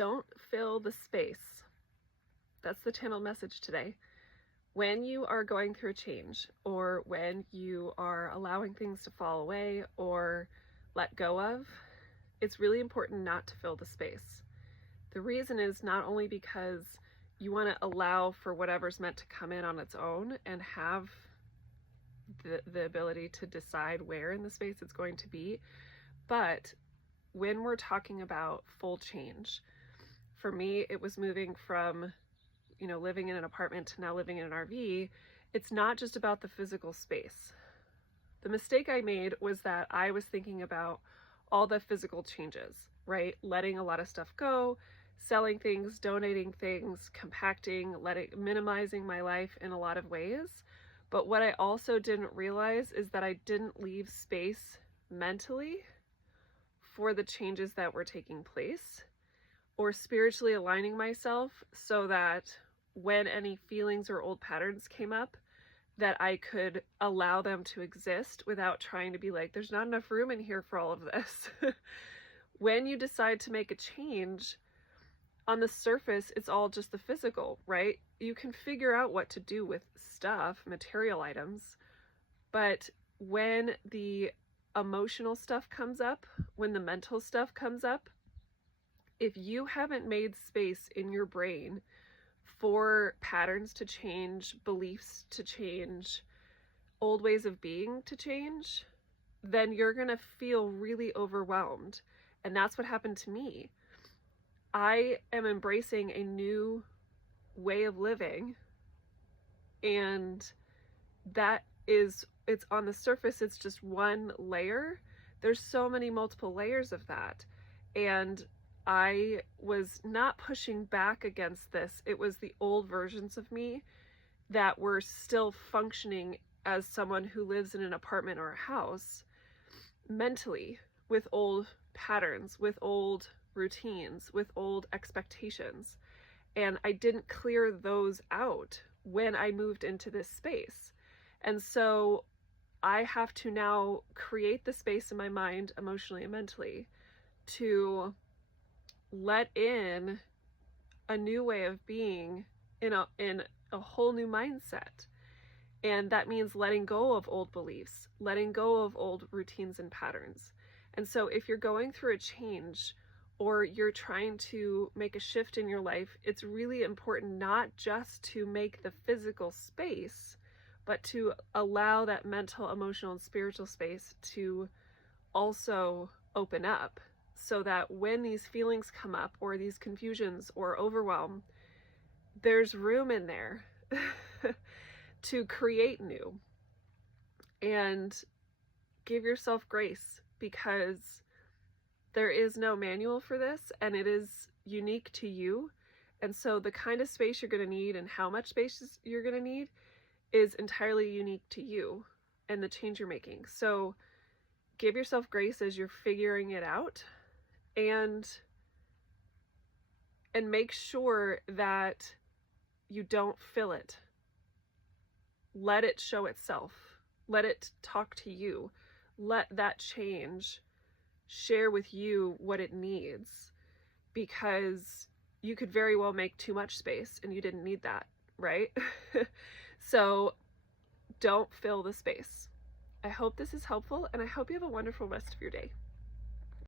Don't fill the space. That's the channel message today. When you are going through a change, or when you are allowing things to fall away or let go of, it's really important not to fill the space. The reason is not only because you want to allow for whatever's meant to come in on its own and have the ability to decide where in the space it's going to be, but when we're talking about full change, for me, it was moving from, living in an apartment to now living in an RV. It's not just about the physical space. The mistake I made was that I was thinking about all the physical changes, right? Letting a lot of stuff go, selling things, donating things, compacting, minimizing my life in a lot of ways. But what I also didn't realize is that I didn't leave space mentally for the changes that were taking place, or spiritually aligning myself so that when any feelings or old patterns came up, that I could allow them to exist without trying to be like, there's not enough room in here for all of this. When you decide to make a change, on the surface, it's all just the physical, right? You can figure out what to do with stuff, material items, but when the emotional stuff comes up, when the mental stuff comes up, if you haven't made space in your brain for patterns to change, beliefs to change, old ways of being to change, then you're going to feel really overwhelmed. And that's what happened to me. I am embracing a new way of living, and it's on the surface, it's just one layer. There's so many multiple layers of that. And I was not pushing back against this. It was the old versions of me that were still functioning as someone who lives in an apartment or a house mentally, with old patterns, with old routines, with old expectations. And I didn't clear those out when I moved into this space. And so I have to now create the space in my mind, emotionally and mentally, to let in a new way of being in a whole new mindset. And that means letting go of old beliefs, letting go of old routines and patterns. And so if you're going through a change, or you're trying to make a shift in your life, it's really important not just to make the physical space, but to allow that mental, emotional, and spiritual space to also open up, so that when these feelings come up, or these confusions or overwhelm, there's room in there to create new. And give yourself grace, because there is no manual for this, and it is unique to you. And so the kind of space you're going to need and how much space you're going to need is entirely unique to you and the change you're making. So give yourself grace as you're figuring it out, and make sure that you don't fill it. Let it show itself. Let it talk to you. Let that change share with you what it needs, because you could very well make too much space and you didn't need that, right? So don't fill the space. I hope this is helpful, and I hope you have a wonderful rest of your day.